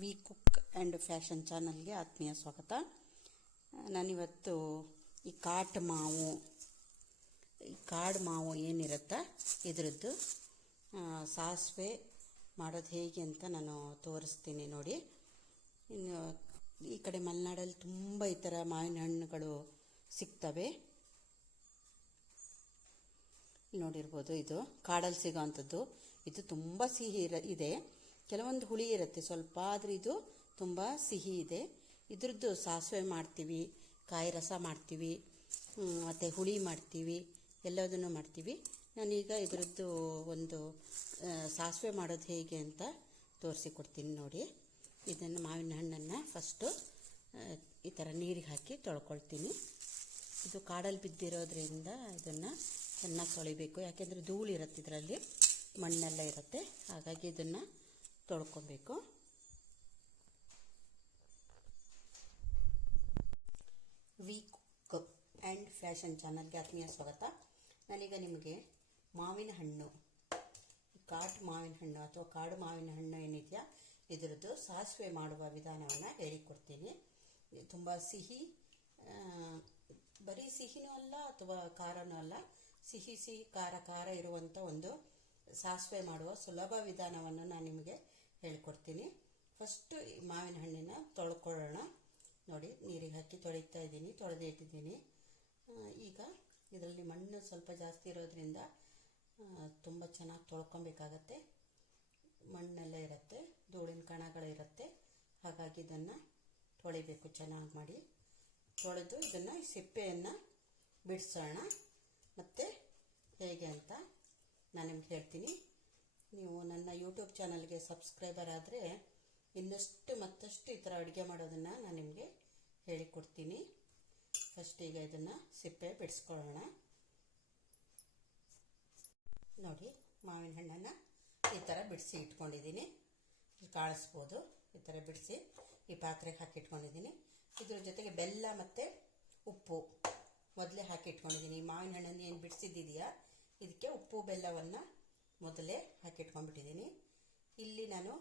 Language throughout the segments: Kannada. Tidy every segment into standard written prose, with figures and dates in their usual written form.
ವಿ ಕುಕ್ ಆ್ಯಂಡ್ ಫ್ಯಾಷನ್ ಚಾನಲ್ಗೆ ಆತ್ಮೀಯ ಸ್ವಾಗತ. ನಾನಿವತ್ತು ಈ ಕಾಡು ಮಾವು ಏನಿರುತ್ತೆ ಇದರದ್ದು ಸಾಸಿವೆ ಮಾಡೋದು ಹೇಗೆ ಅಂತ ನಾನು ತೋರಿಸ್ತೀನಿ ನೋಡಿ. ಇನ್ನು ಈ ಕಡೆ ಮಲೆನಾಡಲ್ಲಿ ತುಂಬ ಈ ಥರ ಮಾವಿನ ಹಣ್ಣುಗಳು ಸಿಗ್ತವೆ. ನೋಡಿರ್ಬೋದು, ಇದು ಕಾಡಲ್ಲಿ ಸಿಗೋವಂಥದ್ದು. ಇದು ತುಂಬ ಸಿಹಿ ಇದೆ, ಕೆಲವೊಂದು ಹುಳಿ ಇರುತ್ತೆ ಸ್ವಲ್ಪ, ಆದರೆ ಇದು ತುಂಬ ಸಿಹಿ ಇದೆ. ಇದ್ರದ್ದು ಸಾಸಿವೆ ಮಾಡ್ತೀವಿ, ಕಾಯಿ ರಸ ಮಾಡ್ತೀವಿ, ಮತ್ತು ಹುಳಿ ಮಾಡ್ತೀವಿ, ಎಲ್ಲದನ್ನು ಮಾಡ್ತೀವಿ. ನಾನೀಗ ಇದರದ್ದು ಒಂದು ಸಾಸಿವೆ ಮಾಡೋದು ಹೇಗೆ ಅಂತ ತೋರಿಸಿಕೊಡ್ತೀನಿ ನೋಡಿ. ಇದನ್ನು ಮಾವಿನ ಹಣ್ಣನ್ನು ಫಸ್ಟು ಈ ಥರ ನೀರಿಗೆ ಹಾಕಿ ತೊಳ್ಕೊಳ್ತೀನಿ. ಇದು ಕಾಡಲ್ಲಿ ಬಿದ್ದಿರೋದ್ರಿಂದ ಇದನ್ನು ಚೆನ್ನಾಗಿ ತೊಳಿಬೇಕು, ಯಾಕೆಂದರೆ ಧೂಳಿರುತ್ತೆ, ಇದರಲ್ಲಿ ಮಣ್ಣೆಲ್ಲ ಇರುತ್ತೆ, ಹಾಗಾಗಿ ಇದನ್ನು ತೊಳ್ಕೊಬೇಕು. ವಿ ಕುಕ್ ಆ್ಯಂಡ್ ಫ್ಯಾಷನ್ ಚಾನಲ್ಗೆ ಆತ್ಮೀಯ ಸ್ವಾಗತ. ನಾನೀಗ ನಿಮಗೆ ಮಾವಿನ ಹಣ್ಣು, ಮಾವಿನ ಹಣ್ಣು ಅಥವಾ ಕಾಡು ಮಾವಿನ ಹಣ್ಣು ಏನಿದೆಯಾ ಇದರದ್ದು ಸಾಸಿವೆ ಮಾಡುವ ವಿಧಾನವನ್ನು ಹೇಳಿಕೊಡ್ತೀನಿ. ತುಂಬ ಸಿಹಿ, ಬರೀ ಸಿಹಿನೂ ಅಲ್ಲ ಅಥವಾ ಖಾರನೂ ಅಲ್ಲ, ಸಿಹಿ ಖಾರ ಇರುವಂಥ ಒಂದು ಸಾಸಿವೆ ಮಾಡುವ ಸುಲಭ ವಿಧಾನವನ್ನು ನಾನು ನಿಮಗೆ ಹೇಳ್ಕೊಡ್ತೀನಿ. ಫಸ್ಟು ಈ ಮಾವಿನ ಹಣ್ಣಿನ ತೊಳ್ಕೊಳ್ಳೋಣ ನೋಡಿ. ನೀರಿಗೆ ಹಾಕಿ ತೊಳಿತಾ ಇದ್ದೀನಿ, ತೊಳೆದೇ ಇಟ್ಟಿದ್ದೀನಿ. ಈಗ ಇದರಲ್ಲಿ ಮಣ್ಣು ಸ್ವಲ್ಪ ಜಾಸ್ತಿ ಇರೋದ್ರಿಂದ ತುಂಬ ಚೆನ್ನಾಗಿ ತೊಳ್ಕೊಬೇಕಾಗತ್ತೆ. ಮಣ್ಣೆಲ್ಲ ಇರುತ್ತೆ, ಧೂಳಿನ ಕಣಗಳಿರುತ್ತೆ, ಹಾಗಾಗಿ ಇದನ್ನು ತೊಳಿಬೇಕು ಚೆನ್ನಾಗಿ ಮಾಡಿ. ತೊಳೆದು ಇದನ್ನು ಸಿಪ್ಪೆಯನ್ನು ಬಿಡಿಸೋಣ. ಮತ್ತು ಹೇಗೆ ಅಂತ ನಾನು ನಿಮ್ಗೆ ಹೇಳ್ತೀನಿ. ನೀವು ನನ್ನ ಯೂಟ್ಯೂಬ್ ಚಾನಲ್ಗೆ ಸಬ್ಸ್ಕ್ರೈಬರ್ ಆದರೆ ಇನ್ನಷ್ಟು ಮತ್ತಷ್ಟು ಈ ಥರ ಅಡುಗೆ ಮಾಡೋದನ್ನು ನಾನು ನಿಮಗೆ ಹೇಳಿಕೊಡ್ತೀನಿ. ಫಸ್ಟ್ ಈಗ ಇದನ್ನು ಸಿಪ್ಪೆ ಬಿಡಿಸ್ಕೊಳ್ಳೋಣ ನೋಡಿ. ಮಾವಿನ ಹಣ್ಣನ್ನು ಈ ಥರ ಬಿಡಿಸಿ ಇಟ್ಕೊಂಡಿದ್ದೀನಿ, ಕಾಣಿಸ್ಬೋದು. ಈ ಥರ ಬಿಡಿಸಿ ಈ ಪಾತ್ರೆಗೆ ಹಾಕಿಟ್ಕೊಂಡಿದ್ದೀನಿ. ಇದ್ರ ಜೊತೆಗೆ ಬೆಲ್ಲ ಮತ್ತು ಉಪ್ಪು ಮೊದಲೇ ಹಾಕಿ ಇಟ್ಕೊಂಡಿದ್ದೀನಿ. ಮಾವಿನ ಹಣ್ಣನ್ನು ಏನು ಬಿಡಿಸಿದ್ದಿದೆಯಾ ಇದಕ್ಕೆ ಉಪ್ಪು ಬೆಲ್ಲವನ್ನು ಮೊದಲೇ ಹಾಕಿಟ್ಕೊಂಡ್ಬಿಟ್ಟಿದ್ದೀನಿ. ಇಲ್ಲಿ ನಾನು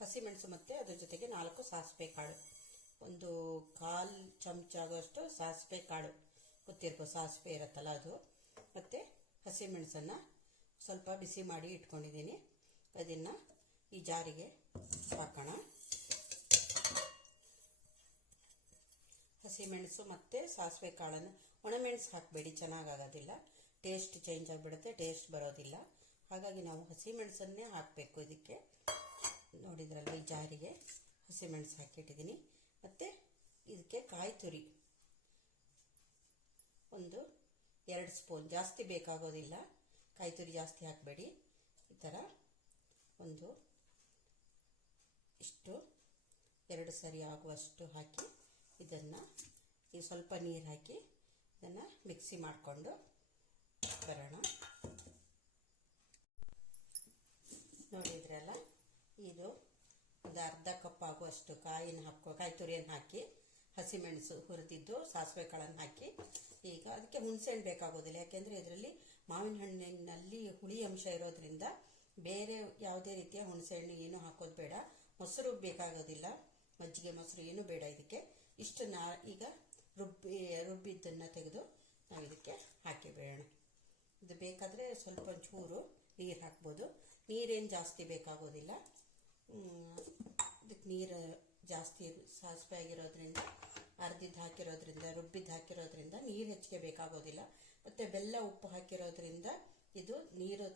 ಹಸಿಮೆಣಸು ಮತ್ತು ಅದ್ರ ಜೊತೆಗೆ 4 ಸಾಸಿವೆ ಕಾಳು, ಒಂದು 1/4 ಚಮಚ ಆಗೋಷ್ಟು ಸಾಸಿವೆ ಕಾಳು, ಗೊತ್ತಿರ್ಬೋದು ಸಾಸಿವೆ ಇರುತ್ತಲ್ಲ ಅದು, ಮತ್ತು ಹಸಿಮೆಣಸನ್ನು ಸ್ವಲ್ಪ ಬಿಸಿ ಮಾಡಿ ಇಟ್ಕೊಂಡಿದ್ದೀನಿ. ಅದನ್ನು ಈ ಜಾರಿಗೆ ಹಾಕೋಣ. ಹಸಿಮೆಣಸು ಮತ್ತು ಸಾಸಿವೆ ಕಾಳನ್ನು, ಒಣಮೆಣಸು ಹಾಕಬೇಡಿ, ಚೆನ್ನಾಗಾಗೋದಿಲ್ಲ, ಟೇಸ್ಟ್ ಚೇಂಜ್ ಆಗಿಬಿಡುತ್ತೆ, ಟೇಸ್ಟ್ ಬರೋದಿಲ್ಲ. ಹಾಗಾಗಿ ನಾವು ಹಸಿಮೆಣಸನ್ನೇ ಹಾಕಬೇಕು ಇದಕ್ಕೆ. ನೋಡಿದ್ರಲ್ಲ, ಈ ಜಾರಿಗೆ ಹಸಿಮೆಣಸು ಹಾಕಿಟ್ಟಿದ್ದೀನಿ. ಮತ್ತು ಇದಕ್ಕೆ ಕಾಯಿ ತುರಿ ಒಂದು 2 ಸ್ಪೂನ್, ಜಾಸ್ತಿ ಬೇಕಾಗೋದಿಲ್ಲ, ಕಾಯಿ ತುರಿ ಜಾಸ್ತಿ ಹಾಕಬೇಡಿ. ಈ ಥರ ಒಂದು ಇಷ್ಟು 2 ಸರಿ ಆಗುವಷ್ಟು ಹಾಕಿ ಇದನ್ನು ಈ ಸ್ವಲ್ಪ ನೀರು ಹಾಕಿ ಇದನ್ನು ಮಿಕ್ಸಿ ಮಾಡಿಕೊಂಡು ಬರೋಣ. ನೋಡಿದ್ರಲ್ಲ, ಇದು ಒಂದು ಅರ್ಧ ಕಪ್ ಆಗುವಷ್ಟು ಕಾಯಿ ತುರಿಯನ್ನು ಹಾಕಿ, ಹಸಿಮೆಣಸು ಹುರಿದಿದ್ದು, ಸಾಸಿವೆ ಕಾಳನ್ನು ಹಾಕಿ, ಈಗ ಅದಕ್ಕೆ ಹುಣಸೆಹಣ್ಣು ಬೇಕಾಗೋದಿಲ್ಲ, ಯಾಕೆಂದರೆ ಇದರಲ್ಲಿ ಮಾವಿನ ಹಣ್ಣಿನಲ್ಲಿ ಹುಳಿ ಅಂಶ ಇರೋದ್ರಿಂದ ಬೇರೆ ಯಾವುದೇ ರೀತಿಯ ಹುಣಸೆಹಣ್ಣು ಏನು ಹಾಕೋದು ಬೇಡ. ಮೊಸರು ಬೇಕಾಗೋದಿಲ್ಲ, ಮಜ್ಜಿಗೆ ಮೊಸರು ಏನು ಬೇಡ ಇದಕ್ಕೆ. ಇಷ್ಟನ್ನು ಈಗ ರುಬ್ಬಿದ್ದನ್ನು ತೆಗೆದು ನಾವು ಇದಕ್ಕೆ ಹಾಕಿಬಿಡೋಣ. ಇದು ಬೇಕಾದರೆ ಸ್ವಲ್ಪ ಚೂರು ನೀರು ಹಾಕ್ಬೋದು, ನೀರೇನು ಜಾಸ್ತಿ ಬೇಕಾಗೋದಿಲ್ಲ. ಇದಕ್ಕೆ ನೀರು ಜಾಸ್ತಿ ಸಾಸಿವೆ ಆಗಿರೋದ್ರಿಂದ, ರುಬ್ಬಿದ್ದು ಹಾಕಿರೋದ್ರಿಂದ ನೀರು ಹೆಚ್ಚಿಗೆ ಬೇಕಾಗೋದಿಲ್ಲ. ಮತ್ತು ಬೆಲ್ಲ ಉಪ್ಪು ಹಾಕಿರೋದ್ರಿಂದ ಇದು ನೀರು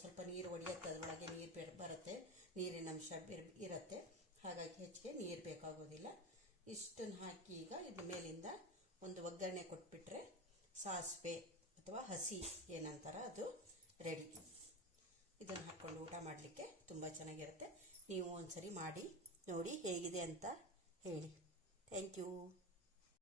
ಸ್ವಲ್ಪ ನೀರು ಒಡೆಯುತ್ತೆ, ಅದರೊಳಗೆ ನೀರು ಬರುತ್ತೆ, ನೀರಿನ ಅಂಶ ಇರುತ್ತೆ, ಹಾಗಾಗಿ ಹೆಚ್ಚಿಗೆ ನೀರು ಬೇಕಾಗೋದಿಲ್ಲ. ಇಷ್ಟನ್ನು ಹಾಕಿ ಈಗ ಇದ್ರ ಮೇಲಿಂದ ಒಂದು ಒಗ್ಗರಣೆ ಕೊಟ್ಬಿಟ್ರೆ ಸಾಸಿವೆ ಅಥವಾ ಹಸಿ ಏನಂತಾರ ಅದು ರೆಡಿ. ಇದನ್ನು ಹಾಕ್ಕೊಂಡು ಊಟ ಮಾಡಲಿಕ್ಕೆ ತುಂಬ ಚೆನ್ನಾಗಿರುತ್ತೆ. ನೀವು ಒಂದ್ಸರಿ ಮಾಡಿ ನೋಡಿ ಹೇಗಿದೆ ಅಂತ ಹೇಳಿ. Thank you.